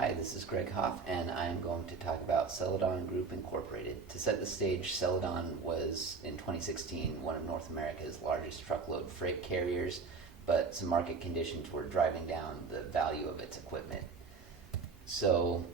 Hi, this is Greg Hoff, and I'm going to talk about Celadon Group Incorporated. To set the stage, Celadon was, in 2016, one of North America's largest truckload freight carriers, but some market conditions were driving down the value of its equipment. So,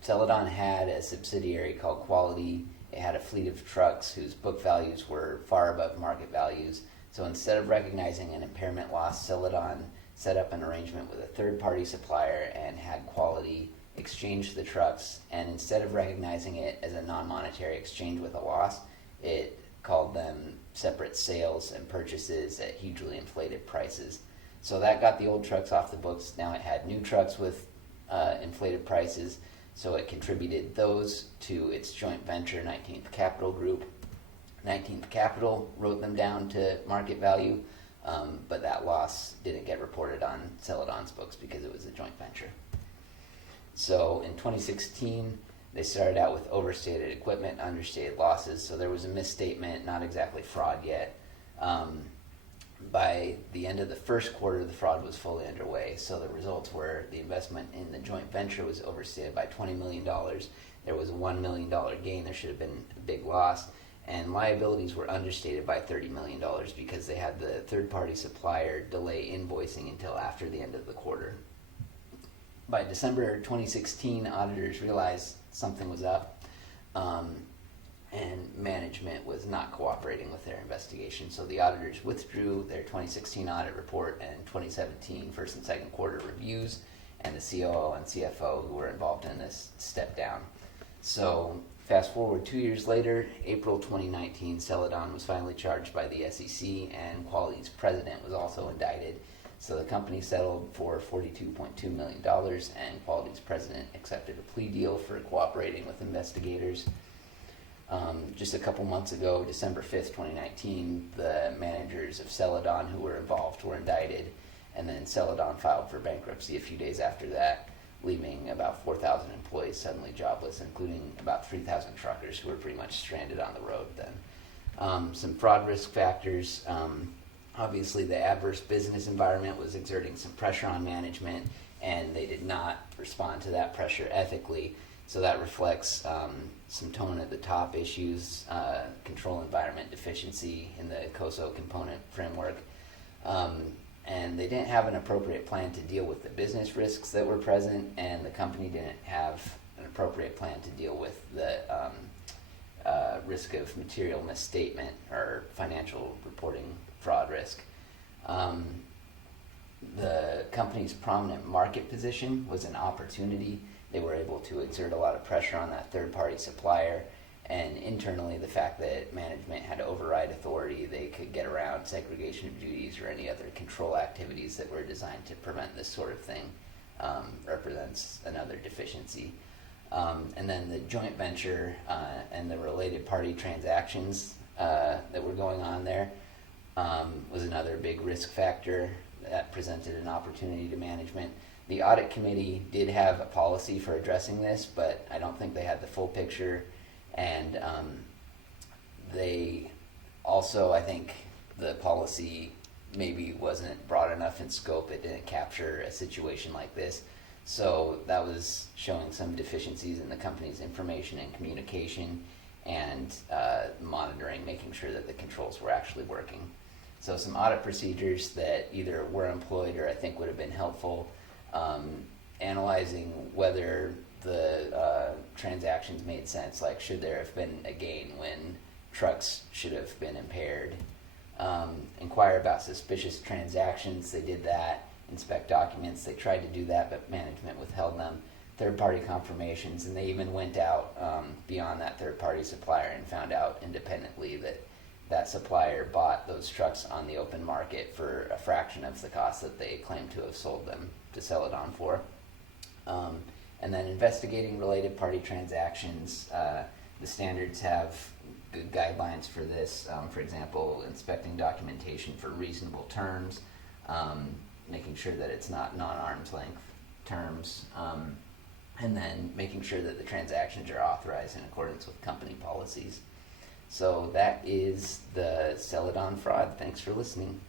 Celadon had a subsidiary called Quality. It had a fleet of trucks whose book values were far above market values. So instead of recognizing an impairment loss, Celadon set up an arrangement with a third-party supplier and had Quality exchange the trucks, and instead of recognizing it as a non-monetary exchange with a loss, it called them separate sales and purchases at hugely inflated prices. So that got the old trucks off the books. Now it had new trucks with inflated prices, so it contributed those to its joint venture, 19th Capital Group. 19th Capital wrote them down to market value, but that loss didn't get reported on Celadon's books because it was a joint venture. So in 2016, they started out with overstated equipment, understated losses, so there was a misstatement, not exactly fraud yet. By the end of the first quarter, the fraud was fully underway, so the results were the investment in the joint venture was overstated by $20 million. There was a $1 million gain. There should have been a big loss. And liabilities were understated by $30 million because they had the third-party supplier delay invoicing until after the end of the quarter. By December 2016, auditors realized something was up, and management was not cooperating with their investigation. So the auditors withdrew their 2016 audit report and 2017 first and second quarter reviews, and the COO and CFO who were involved in this stepped down. So fast forward 2 years later, April 2019, Celadon was finally charged by the SEC, and Quality's president was also indicted. So the company settled for $42.2 million, and Quality's president accepted a plea deal for cooperating with investigators. Just a couple months ago, December 5th, 2019, the managers of Celadon who were involved were indicted, and then Celadon filed for bankruptcy a few days after that, leaving about 4,000 employees suddenly jobless, including about 3,000 truckers who were pretty much stranded on the road then. Some fraud risk factors. Obviously, the adverse business environment was exerting some pressure on management, and they did not respond to that pressure ethically. So that reflects some tone at the top issues, control environment deficiency in the COSO component framework. And they didn't have an appropriate plan to deal with the business risks that were present, and the company didn't have an appropriate plan to deal with the risk of material misstatement or financial reporting fraud risk. The company's prominent market position was an opportunity. They were able to exert a lot of pressure on that third-party supplier, and internally the fact that management had override authority, they could get around segregation of duties or any other control activities that were designed to prevent this sort of thing, represents another deficiency. And then the joint venture and the related party transactions that were going on there was another big risk factor that presented an opportunity to management. The audit committee did have a policy for addressing this, but I don't think they had the full picture. And they also, I think the policy maybe wasn't broad enough in scope. It didn't capture a situation like this. So that was showing some deficiencies in the company's information and communication and monitoring, making sure that the controls were actually working. So some audit procedures that either were employed or I think would have been helpful, analyzing whether the transactions made sense, like should there have been a gain when trucks should have been impaired. Inquire about suspicious transactions, they did that. Inspect documents, they tried to do that, but management withheld them. Third-party confirmations, and they even went out beyond that third-party supplier and found out independently that that supplier bought those trucks on the open market for a fraction of the cost that they claimed to have sold them to Celadon for. And then investigating related party transactions. The standards have good guidelines for this. For example, inspecting documentation for reasonable terms, making sure that it's not non-arm's length terms, and then making sure that the transactions are authorized in accordance with company policies. So that is the Celadon fraud. Thanks for listening.